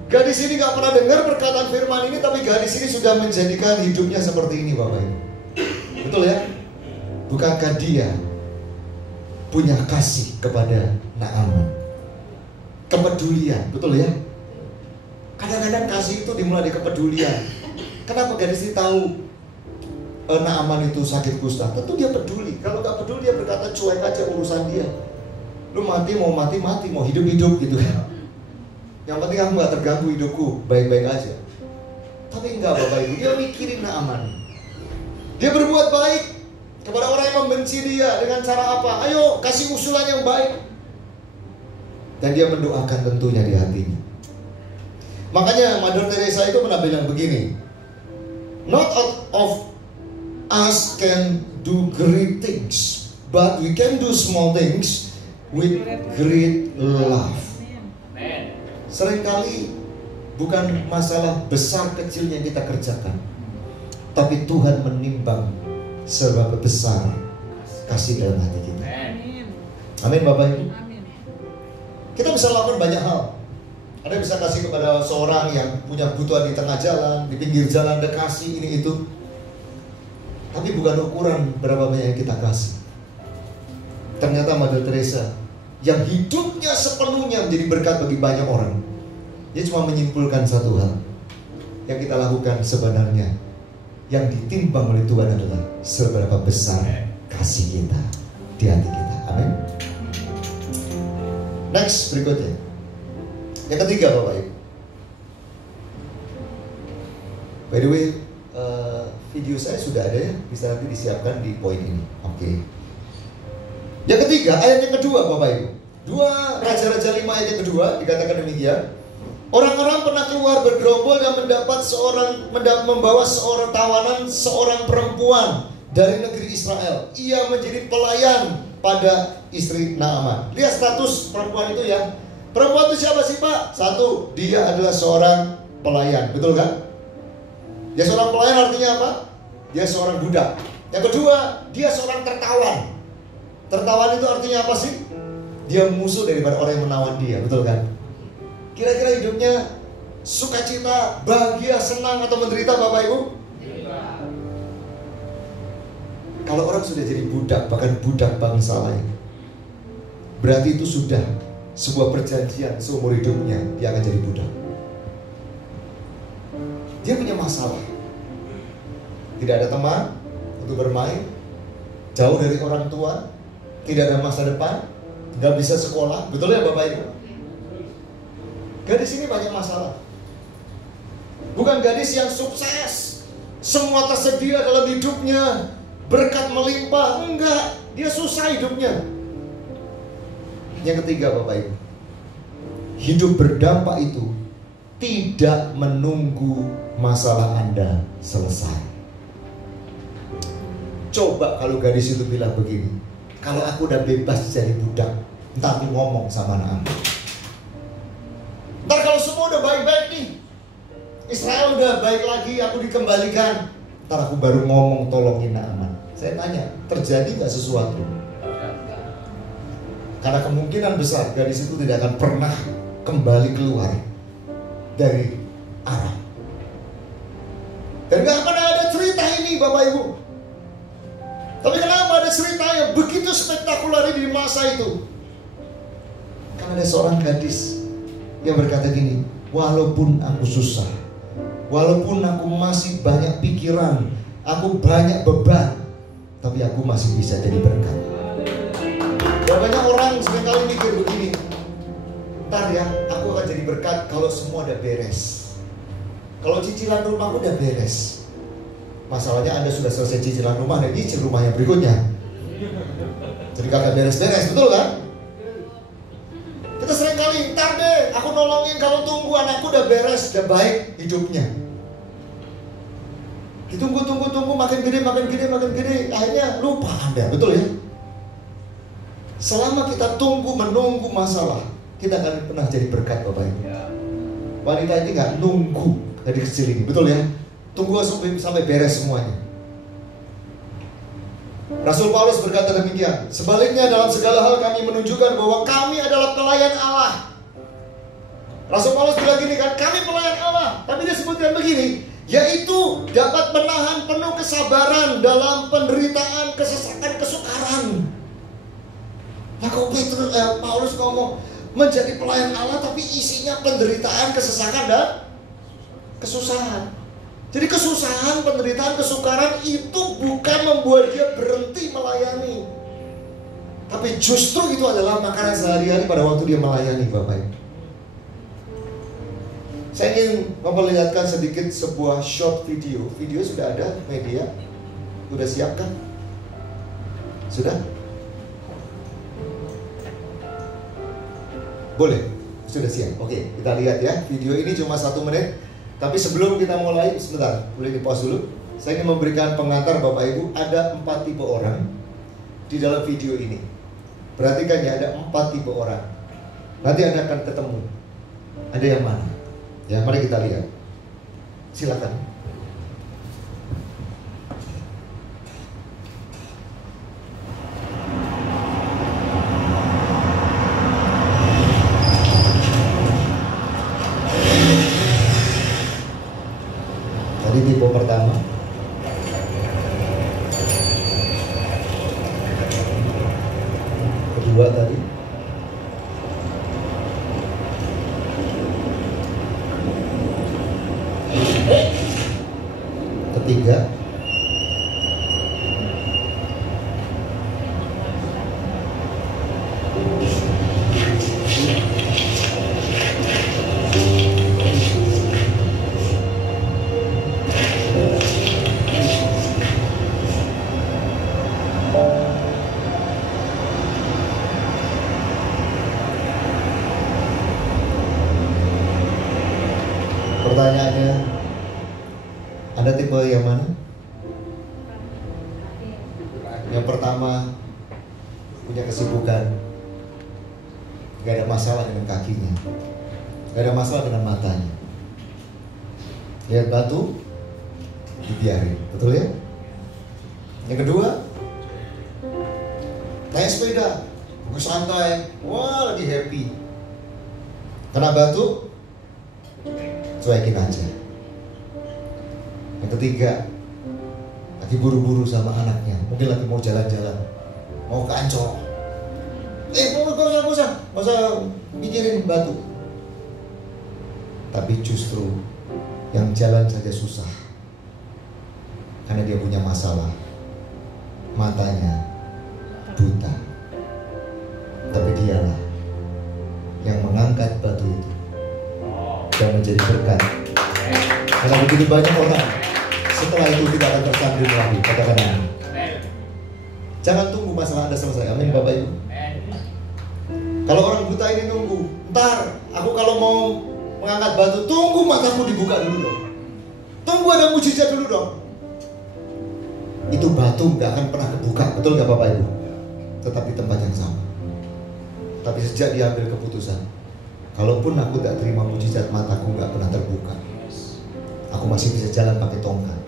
Gadis ini gak pernah dengar perkataan firman ini, tapi gadis ini sudah menjadikan hidupnya seperti ini Bapak Ibu. Betul ya? Bukankah dia punya kasih kepada Naaman? Kepedulian, betul ya? Kadang-kadang kasih itu dimulai dari kepedulian. Kenapa gadis ini tahu Naaman itu sakit kusta? Tentu dia peduli. Kalau gak peduli dia berkata cuek aja urusan dia. Lu mati, mau hidup gitu kan. Yang penting aku gak terganggu hidupku, baik-baik aja. Tapi enggak Bapak Ibu, dia mikirin Naaman. Dia berbuat baik kepada orang yang membenci dia dengan cara apa? Ayo kasih usulan yang baik. Dan dia mendoakan tentunya di hatinya. Makanya Mother Teresa itu pernah bilang begini, Not all of us can do great things, but we can do small things with great love. Seringkali bukan masalah besar kecil yang kita kerjakan, tapi Tuhan menimbang seberapa besar kasih dalam hati kita. Amin Bapak Ibu. Kita bisa lakukan banyak hal. Ada yang bisa kasih kepada seorang yang punya kebutuhan di tengah jalan, di pinggir jalan, ada kasih ini itu. Tapi bukan ukuran berapa banyak yang kita kasih. Ternyata Mother Teresa yang hidupnya sepenuhnya menjadi berkat bagi banyak orang, dia cuma menyimpulkan satu hal. Yang kita lakukan sebenarnya, yang ditimbang oleh Tuhan adalah seberapa besar kasih kita di hati kita. Amin. Next, berikutnya. Yang ketiga Bapak Ibu. By the way, video saya sudah ada ya, bisa nanti disiapkan di poin ini. Oke. Yang ketiga, ayat yang kedua Bapak Ibu. 2 Raja-Raja 5 ayat yang kedua dikatakan demikian. Orang-orang pernah keluar bergerombol dan membawa seorang tawanan, seorang perempuan dari negeri Israel. Ia menjadi pelayan pada istri Naaman. Lihat status perempuan itu ya. Perempuan itu siapa sih Pak? Satu, dia adalah seorang pelayan. Betul kan? Dia seorang pelayan artinya apa? Dia seorang budak. Yang kedua, dia seorang tertawan. Tertawan itu artinya apa sih? Dia musuh daripada orang yang menawan dia. Betul kan? Kira-kira hidupnya sukacita, bahagia, senang atau menderita Bapak Ibu? Kalau orang sudah jadi budak, bahkan budak bangsa lain, berarti itu sudah sebuah perjanjian seumur hidupnya dia akan jadi budak. Dia punya masalah, tidak ada teman untuk bermain, jauh dari orang tua, tidak ada masa depan, nggak bisa sekolah. Betul ya Bapak Ibu? Gadis ini banyak masalah. Bukan gadis yang sukses, semua tersedia dalam hidupnya, berkat melimpah. Enggak, dia susah hidupnya. Yang ketiga Bapak Ibu, hidup berdampak itu tidak menunggu masalah Anda selesai. Coba kalau gadis itu bilang begini, kalau aku udah bebas jadi budak, entar aku ngomong sama anak. Ntar kalau semua udah baik-baik nih, Israel udah baik lagi, aku dikembalikan, ntar aku baru ngomong tolongin Naaman. Saya tanya, terjadi gak sesuatu? Karena kemungkinan besar gadis itu tidak akan pernah kembali keluar dari Aram. Dan gak pernah ada cerita ini Bapak Ibu. Tapi kenapa ada cerita yang begitu spektakuler di masa itu? Karena ada seorang gadis yang berkata gini, walaupun aku susah, walaupun aku masih banyak pikiran, aku banyak beban, tapi aku masih bisa jadi berkat. Banyak orang seringkali mikir begini, ntar ya aku akan jadi berkat kalau semua udah beres, kalau cicilan rumahku udah beres. Masalahnya Anda sudah selesai cicilan rumah dan cicil rumah yang berikutnya, jadi kagak beres-beres. Betul kan? Kita seringkali, ntar deh aku nolongin kalau tunggu anakku udah beres, udah baik hidupnya. Ditunggu, makin gede, akhirnya lupa Anda. Betul ya? Selama kita menunggu masalah, kita akan pernah jadi berkat Bapak Ibu. Wanita ini gak nunggu dari kecil ini, betul ya? Tunggu sampai beres semuanya. Rasul Paulus berkata demikian, sebaliknya dalam segala hal kami menunjukkan bahwa kami adalah pelayan Allah. Rasul Paulus bilang gini kan, kami pelayan Allah. Tapi dia sebutkan begini, yaitu dapat menahan penuh kesabaran dalam penderitaan, kesesakan, kesukaran. Nah kok Paulus ngomong menjadi pelayan Allah tapi isinya penderitaan, kesesakan dan kesusahan. Jadi kesusahan, penderitaan, kesukaran itu bukan membuat dia berhenti melayani, tapi justru itu adalah makanan sehari-hari pada waktu dia melayani Bapak Ibu. Saya ingin memperlihatkan sedikit sebuah short video. Video sudah ada, media sudah siap kan? Sudah? Boleh? Sudah siap? Oke, kita lihat ya. Video ini cuma 1 menit. Tapi sebelum kita mulai, sebentar, boleh di pause dulu. saya ingin memberikan pengantar Bapak Ibu. Ada 4 tipe orang di dalam video ini. Perhatikan ya, ada 4 tipe orang. Nanti Anda akan ketemu. Ada yang mana? Ya, mari kita lihat. Silakan. Tadi tipe pertama. Kedua tadi. Ketiga. Pertanyaannya, Anda tipe yang mana? Yang pertama, punya kesibukan, gak ada masalah dengan kakinya, gak ada masalah dengan matanya. Lihat batu, dibiarin, betul ya? Yang kedua, naik sepeda, santai, wah lagi happy. Kena batu, cuekin aja. Yang ketiga, lagi buru-buru sama anaknya, mungkin lagi mau jalan-jalan, mau ke Ancol. Gak usah mikirin batu. Tapi justru yang jalan saja susah, karena dia punya masalah, matanya buta. Tapi dialah yang mengangkat batu itu dan menjadi berkat. Karena begitu banyak orang setelah itu tidak akan tersandung lagi. Katakan amin. Jangan tunggu masalah Anda selesai. Amin Bapak Ibu. Kalau orang buta ini nunggu, ntar aku kalau mau mengangkat batu, tunggu mataku dibuka dulu dong, tunggu ada mujizat dulu dong. Itu batu gak akan pernah kebuka, betul gak Bapak Ibu? Tetap di tempat yang sama. Tapi sejak diambil keputusan, kalaupun aku tak terima mujizat, mataku gak pernah terbuka, aku masih bisa jalan pakai tongkat.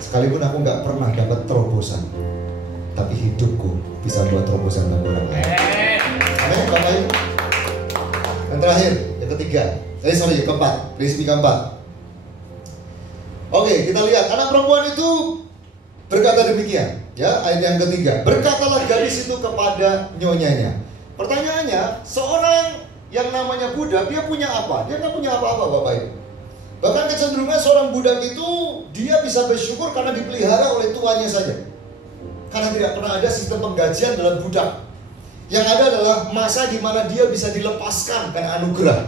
Sekalipun aku gak pernah dapat terobosan, tapi hidupku bisa buat terobosan bagi orang lain. Amin Bapak Ibu. Yang terakhir, yang ketiga, yang keempat, prinsip keempat. Oke, kita lihat anak perempuan itu berkata demikian, ya, ayat yang ketiga. Berkatalah gadis itu kepada nyonyanya. Pertanyaannya, seorang yang namanya budak, dia punya apa? Dia nggak punya apa-apa Bapak Ibu. Bahkan kecenderungan seorang budak itu, dia bisa bersyukur karena dipelihara oleh tuannya saja. Karena tidak pernah ada sistem penggajian dalam budak. Yang ada adalah masa di mana dia bisa dilepaskan karena anugerah,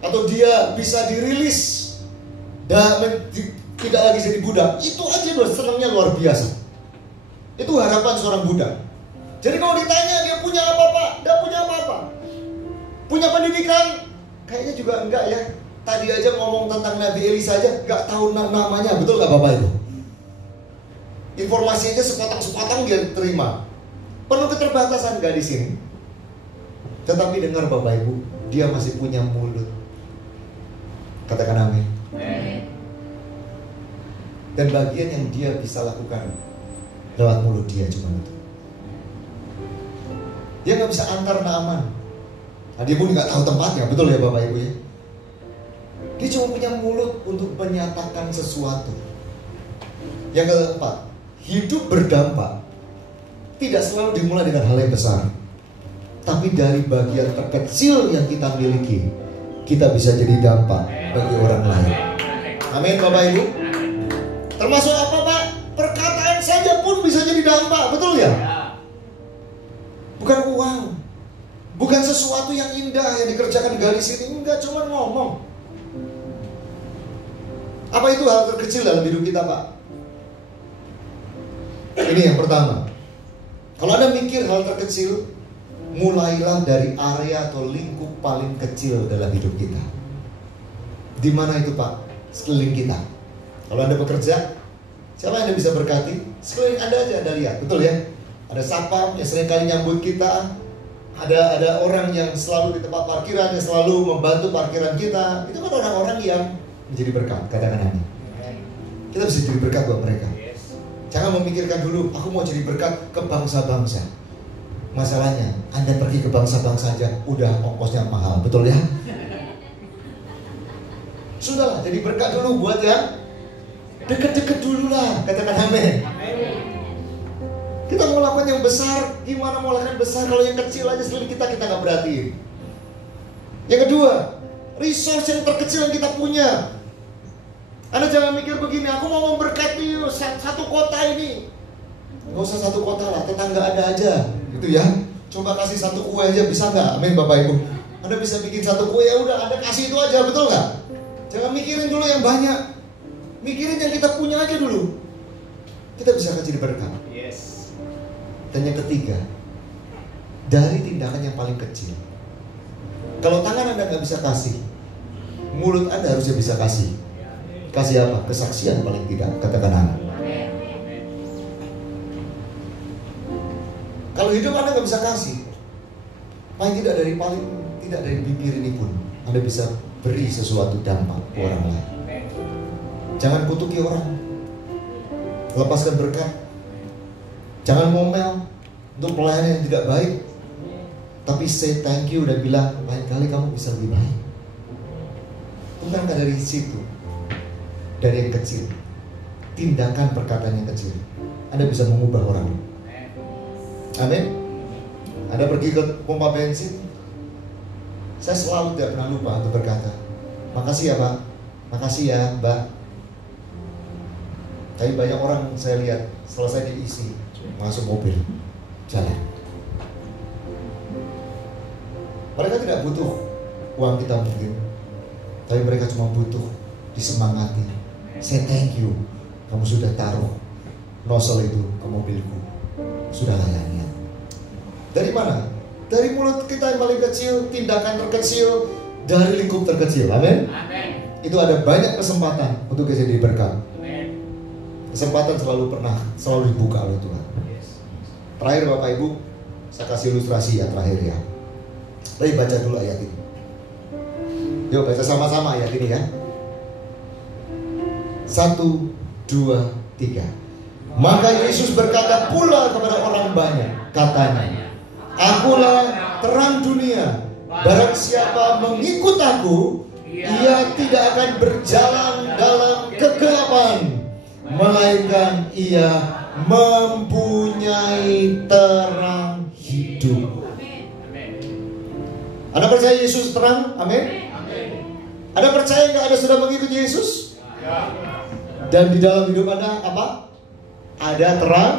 atau dia bisa dirilis dan tidak lagi jadi budak. Itu aja loh, senangnya luar biasa. Itu harapan seorang budak. Jadi kalau ditanya dia punya apa Pak? Dia punya apa-apa. Punya pendidikan? Kayaknya juga enggak ya. Tadi aja ngomong tentang Nabi Eli saja gak tahu namanya, betul gak Bapak Ibu? Informasinya sepotong-sepotong dia terima. Penuh keterbatasan gadis ini. Tetapi dengar Bapak Ibu, dia masih punya mulut. Katakan amin. Dan bagian yang dia bisa lakukan lewat mulut dia cuma itu. Dia gak bisa antar Naaman. Nah, dia pun gak tahu tempatnya, betul ya Bapak Ibu ya. Dia cuma punya mulut untuk menyatakan sesuatu. Yang keempat, hidup berdampak tidak selalu dimulai dengan hal yang besar, tapi dari bagian terkecil yang kita miliki, kita bisa jadi dampak bagi orang lain. Amin Bapak Ibu. Termasuk apa Pak? Perkataan saja pun bisa jadi dampak, betul ya? Bukan uang, bukan sesuatu yang indah yang dikerjakan gadis ini, enggak, cuma ngomong. Apa itu hal terkecil dalam hidup kita Pak? Ini yang pertama. Kalau Anda mikir hal terkecil, mulailah dari area atau lingkup paling kecil dalam hidup kita. Di mana itu Pak? Sekeliling kita. Kalau Anda bekerja, Siapa yang Anda bisa berkati? Sekeliling Anda aja Anda lihat, betul ya? Ada satpam yang seringkali nyambut kita. Ada orang yang selalu di tempat parkiran, yang selalu membantu parkiran kita. Itu kan orang-orang yang menjadi berkat, katakan amin. Kita bisa jadi berkat buat mereka. Jangan memikirkan dulu, aku mau jadi berkat ke bangsa-bangsa. Masalahnya, Anda pergi ke bangsa-bangsa saja, udah ongkosnya mahal, betul ya? Sudahlah, jadi berkat dulu buat yang deket-deket dulu lah, katakan amin. Kita mau lakukan yang besar, gimana mau lakukan besar kalau yang kecil aja sekali kita nggak perhatiin. Yang kedua, resource yang terkecil yang kita punya. Anda jangan mikir begini, aku mau memberkati satu kota ini. Nggak usah satu kota lah, tetangga ada aja, gitu ya. Coba kasih satu kue aja, bisa nggak? Amin Bapak Ibu. Anda bisa bikin satu kue, ya udah, Anda kasih itu aja, betul nggak? Jangan mikirin dulu yang banyak, mikirin yang kita punya aja dulu. Kita bisa kasih berkat. Yes. Dan yang ketiga, dari tindakan yang paling kecil. Kalau tangan Anda nggak bisa kasih, mulut Anda harusnya bisa kasih. Kasih apa? Kesaksian paling tidak, katakan amin. Kalau hidup Anda nggak bisa kasih, paling tidak dari bibir ini pun Anda bisa beri sesuatu dampak ke orang lain. Jangan kutuki orang, lepaskan berkat. Jangan ngomel untuk pelayanan yang tidak baik, tapi say thank you dan bilang lain kali kamu bisa lebih baik. Bukankah dari situ, dari yang kecil, tindakan perkataan yang kecil, Anda bisa mengubah orang. Amin. Anda pergi ke pompa bensin, saya selalu tidak pernah lupa untuk berkata, makasih ya Pak, makasih ya Mbak. Tapi banyak orang saya lihat selesai diisi, masuk mobil, jalan. Mereka tidak butuh uang kita mungkin, tapi mereka cuma butuh disemangati. Say thank you, kamu sudah taruh nozzle itu ke mobilku, sudah layani. Dari mana? Dari mulut kita yang paling kecil, tindakan terkecil, dari lingkup terkecil. Amin. Itu ada banyak kesempatan untuk kita jadi berkat. Kesempatan selalu dibuka oleh Tuhan. Terakhir Bapak Ibu, saya kasih ilustrasi ya terakhir ya. Tapi baca dulu ayat ini. Yuk baca sama-sama ayat ini ya. 1, 2, 3. Maka Yesus berkata pula kepada orang banyak, katanya, akulah terang dunia. Barang siapa mengikut aku, ia tidak akan berjalan dalam kegelapan, melainkan ia mempunyai terang hidup. Anda percaya Yesus terang? Amin. Anda percaya nggak Anda sudah mengikuti Yesus? Dan di dalam hidup Anda apa? Ada terang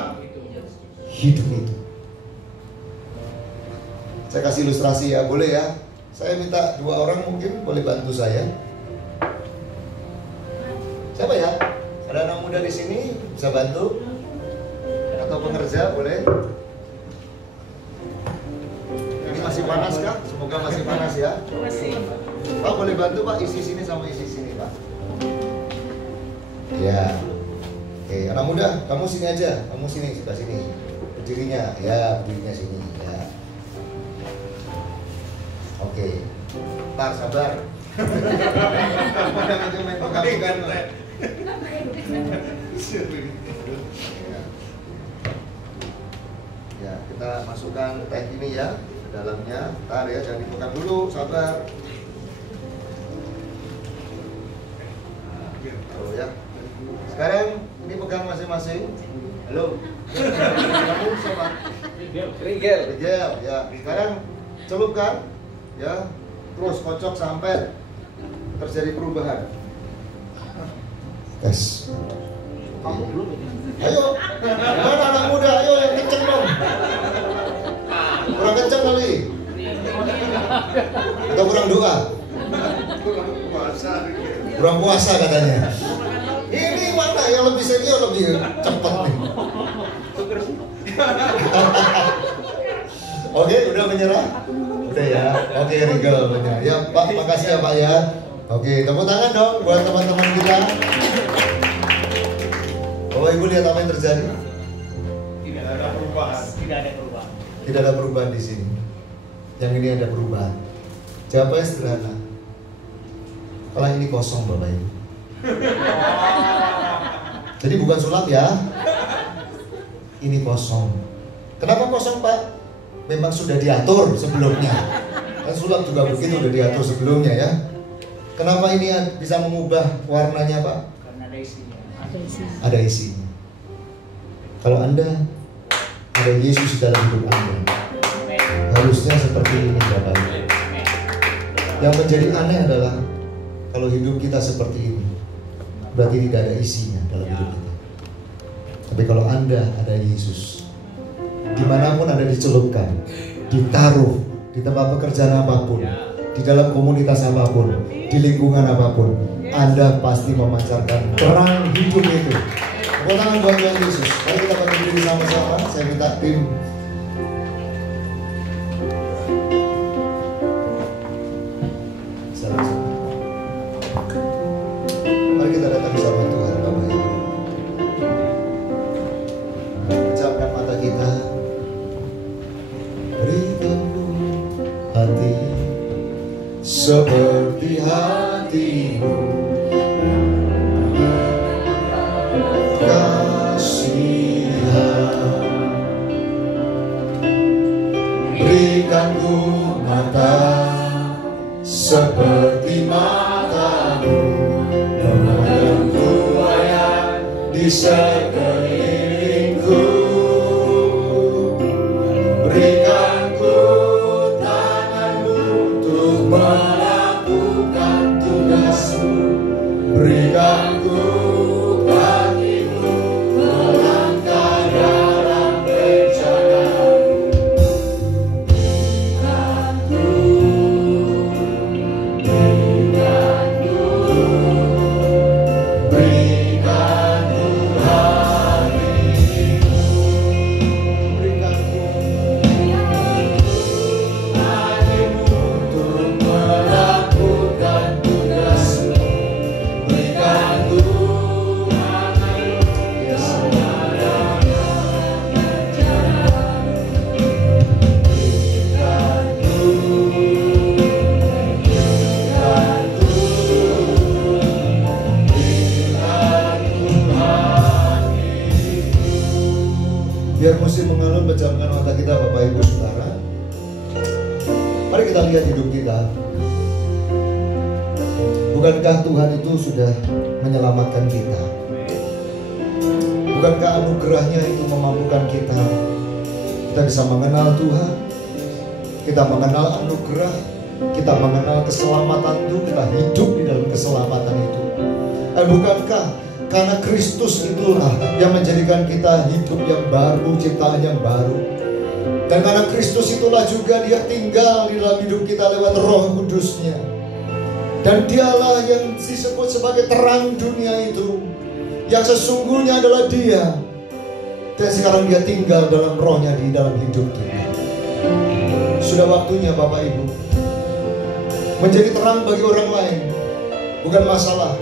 hidup itu. Saya kasih ilustrasi ya, boleh ya? Saya minta 2 orang mungkin boleh bantu saya. Siapa ya? Ada anak muda di sini bisa bantu? Atau pengerja boleh? Ini masih panas kah? Semoga masih panas ya. Pak boleh bantu Pak, isi sini sama isi sini Pak. Ya. Oke, anak muda, kamu sini aja. Kamu sini, sebelah sini. Berdirinya, ya berdirinya sini ya. Oke. Ntar sabar. Ya, kita masukkan teh ini ya ke dalamnya. Ntar ya, jangan dibuka dulu, sabar. Oh ya. Sekarang ini pegang masing-masing. Halo. Kamu sama Rigel. Ya. Sekarang celupkan. Ya. Terus kocok sampai terjadi perubahan. Tes. Ayo. Mana anak muda? Ayo yang kenceng dong. Kurang kenceng kali. Atau kurang doa? Kurang puasa katanya. Ini mana yang lebih senior lebih cepat nih. Oke, udah menyerah? Udah ya. Oke, Rigel menyerah. Ya Pak, makasih ya Pak ya. Oke, tepuk tangan dong buat teman-teman kita. Oh Bapak Ibu lihat apa yang terjadi? Tidak ada perubahan. Tidak ada perubahan di sini. Yang ini ada perubahan. Jawabannya sederhana. Kalau ini kosong Bapak Ibu. Jadi bukan sulap ya. Ini kosong. Kenapa kosong Pak? Memang sudah diatur sebelumnya. Kan sulap juga begitu, sudah diatur sebelumnya ya. Kenapa ini bisa mengubah warnanya Pak? Karena ada isinya. Ada isinya. Kalau Anda ada Yesus dalam hidup Anda, harusnya seperti ini Bapak Ibu. Yang menjadi aneh adalah kalau hidup kita seperti ini, berarti tidak ada isinya dalam hidup kita. Tapi kalau Anda ada Yesus, dimanapun Anda dicelupkan, ditaruh di tempat pekerjaan apapun, di dalam komunitas apapun, di lingkungan apapun, Anda pasti memancarkan terang hidup itu. Tepuk tangan buat Tuhan Yesus. Mari kita berdiri sama-sama. Saya minta tim mari kita datang bersama Tuhan Bapak Ibu. Pejamkan mata kita. Berikanku hati seperti hatimu, kasihan. Berikanku mata seperti matamu, memandangku ayat di sekelilingku. Berikanku tanganmu untuk melakukan tugasmu. Berikanku kakimu melangkah dalam rencanamu. Biar musik mengalun, pejamkan mata kita Bapak Ibu Saudara. Mari kita lihat hidup kita. Bukankah Tuhan itu sudah menyelamatkan kita? Bukankah anugerahnya itu memampukan kita? Kita bisa mengenal Tuhan, kita mengenal anugerah, kita mengenal keselamatan itu, kita hidup di dalam keselamatan itu. Bukankah karena Kristus itulah yang menjadikan kita hidup yang baru, ciptaan yang baru. Dan karena Kristus itulah juga Dia tinggal di dalam hidup kita lewat Roh Kudus-Nya. Dan Dialah yang disebut sebagai terang dunia itu, yang sesungguhnya adalah Dia. Dan sekarang Dia tinggal dalam Roh-Nya di dalam hidup kita. Sudah waktunya Bapak Ibu menjadi terang bagi orang lain. Bukan masalah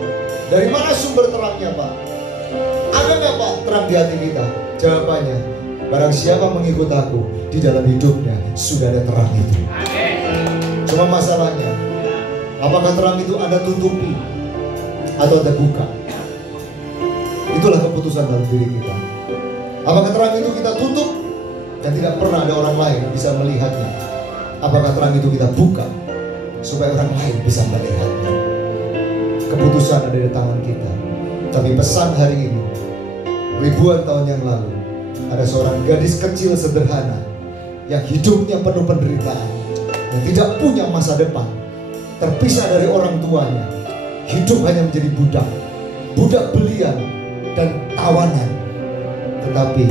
dari mana sumber terangnya Pak? Ada nggak Pak terang di hati kita? Jawabannya, barang siapa mengikut aku, di dalam hidupnya sudah ada terang itu. Cuma masalahnya, apakah terang itu Anda tutupi atau Anda buka? Itulah keputusan dalam diri kita. Apakah terang itu kita tutup dan tidak pernah ada orang lain yang bisa melihatnya? Apakah terang itu kita buka supaya orang lain bisa melihatnya? Keputusan ada di tangan kita. Tapi pesan hari ini, ribuan tahun yang lalu, ada seorang gadis kecil sederhana yang hidupnya penuh penderitaan, yang tidak punya masa depan, terpisah dari orang tuanya, hidup hanya menjadi budak, budak belian dan tawanan. Tetapi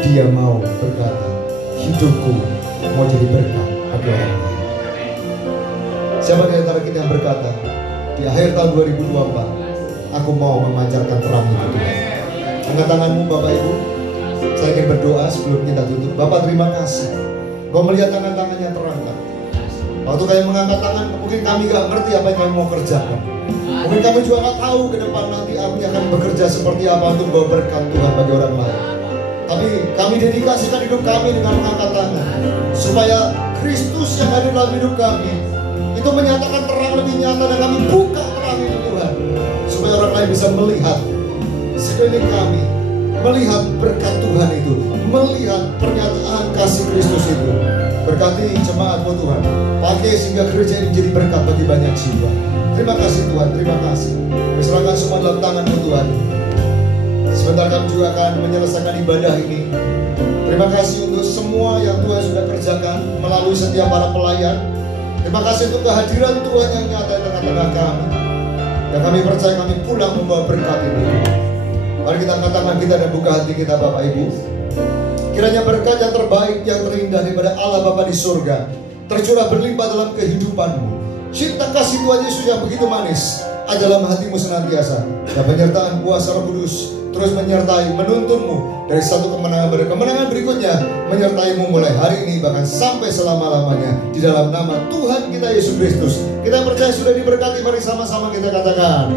dia mau berkata, hidupku mau jadi berkat bagi orang lain. Siapa di antara kita yang berkata, di akhir tahun 2024, aku mau memancarkan terang itu Tuhan. Angkat tanganmu Bapak Ibu. Saya ingin berdoa sebelum kita tutup. Bapak terima kasih. Kau melihat tangan-tangannya terang kan? Waktu kami mengangkat tangan, mungkin kami gak ngerti apa yang kami mau kerjakan. Mungkin kami juga nggak tahu ke depan nanti kami akan bekerja seperti apa untuk membawa berkat Tuhan bagi orang lain. Tapi kami dedikasikan hidup kami dengan mengangkat tangan, supaya Kristus yang ada dalam hidup kami itu menyatakan terang lebih nyata, dan kami buka terang itu Tuhan, supaya orang lain bisa melihat sekeliling kami, melihat berkat Tuhan itu, melihat pernyataan kasih Kristus itu. Berkati jemaat-Mu Tuhan, pakai sehingga gereja ini menjadi berkat bagi banyak jiwa. Terima kasih Tuhan, terima kasih. Kami serahkan semua dalam tangan-Mu Tuhan. Sebentar kami juga akan menyelesaikan ibadah ini. Terima kasih untuk semua yang Tuhan sudah kerjakan melalui setiap para pelayan. Terima kasih untuk kehadiran Tuhan yang nyata di tengah-tengah kami. Dan kami percaya kami pulang membawa berkat ini. Mari kita angkat tangan kita dan buka hati kita Bapak Ibu. Kiranya berkat yang terbaik, yang terindah daripada Allah Bapa di surga tercurah berlimpah dalam kehidupanmu. Cinta kasih Tuhan Yesus yang begitu manis ada dalam hatimu senantiasa. Dan penyertaan kuasa Roh Kudus terus menyertai, menuntunmu dari satu kemenangan pada kemenangan berikutnya, menyertaimu mulai hari ini bahkan sampai selama-lamanya. Di dalam nama Tuhan kita Yesus Kristus kita percaya sudah diberkati. Mari sama-sama kita katakan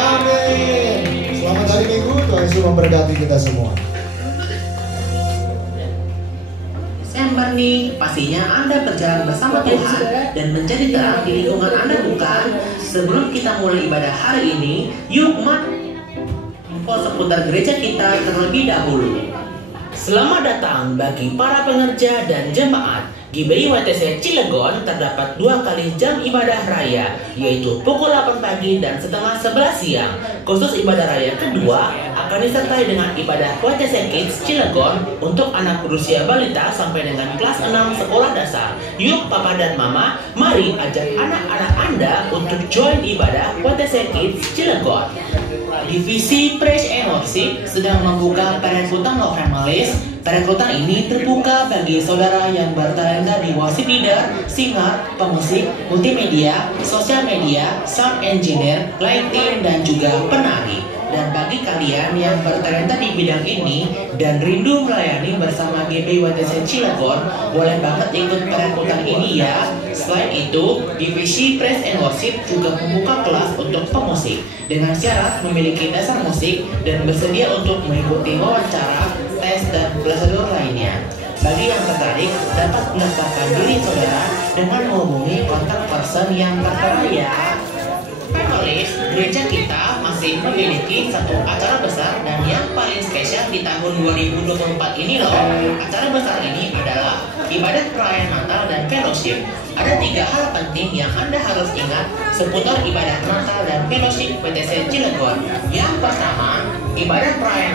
amin. Selamat hari Minggu, Tuhan Yesus memberkati kita semua. Desember nih, pastinya Anda berjalan bersama Tuhan dan menjadi terang di lingkungan Anda, bukan? Sebelum kita mulai ibadah hari ini, yuk info seputar gereja kita terlebih dahulu. Selamat datang bagi para pengerja dan jemaat. GBI WTC Cilegon terdapat 2 kali jam ibadah raya, yaitu pukul 8 pagi dan setengah 11 siang. Khusus ibadah raya kedua akan disertai dengan ibadah WTC Kids Cilegon untuk anak berusia balita sampai dengan kelas 6 sekolah dasar. Yuk Papa dan Mama, mari ajak anak-anak Anda untuk join ibadah WTC Kids Cilegon. Divisi Praise and Worship sedang membuka perekrutan No Families. Perekrutan ini terbuka bagi saudara yang bertalenta di worship leader, singer, pemusik, multimedia, sosial media, sound engineer, lighting, dan juga penari. Dan bagi kalian yang bertalenta di bidang ini dan rindu melayani bersama GBI WTC Cilegon, boleh banget ikut perekrutan ini ya. Selain itu, divisi Praise and Worship juga membuka kelas untuk pemusik dengan syarat memiliki dasar musik dan bersedia untuk mengikuti wawancara, tes, dan prosedur lainnya. Bagi yang tertarik, dapat mendaftarkan diri saudara dengan menghubungi kontak person yang tertera ya. Families, gereja kita masih memiliki satu acara besar dan yang paling spesial di tahun 2024 ini loh. Acara besar ini adalah ibadah perayaan Natal dan fellowship. Ada 3 hal penting yang Anda harus ingat seputar ibadah Natal dan fellowship WTC Cilegon. Yang pertama, ibadah perayaan